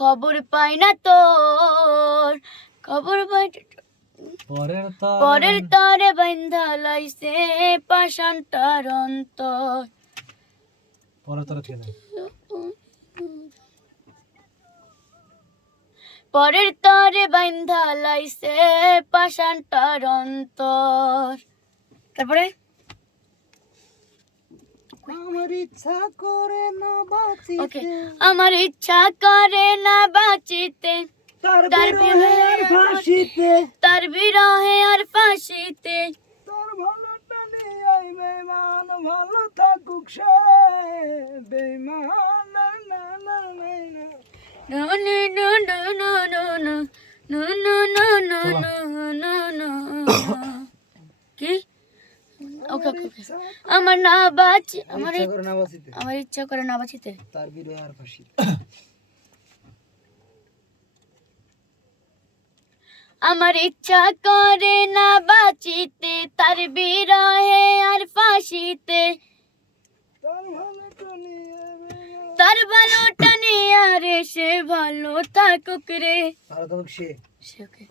খবর পাই না তোর, খবর পাই পরের তরে বাইন্ধা লাইছে পাষাণটার অন্তর। পরের তরে বাইন্ধা লাইছে পাষাণটার অন্তর। তারপরে আমার ইচ্ছা করে না বাঁচিতে, আমার ইচ্ছা করে না বাঁচিতে, তার বিরহে আর ফাঁসিতে, তার বিরহে আর ফাঁসিতে। তোর ভালোটা নিয়ে বেঈমান ভালো থাকুক সে, বেঈমান না না না না না। No no no no no no no no no no no no no no কি? ওকে আমার না বাঁচি, আমার ইচ্ছা করে না বাঁচিতে, আমার ইচ্ছা করে না বাঁচিতে, তার বিরহে আর ফাঁসিতে। আমার ইচ্ছা করে না বাঁচিতে, তার বিরহে আর ফাঁসিতে। তার ভালোটা নিয়ে বেঈমান তার ভালোটা নিয়ে আর সে ভালো থাকুক রে। ভালো থাকুক সে। সে ওকে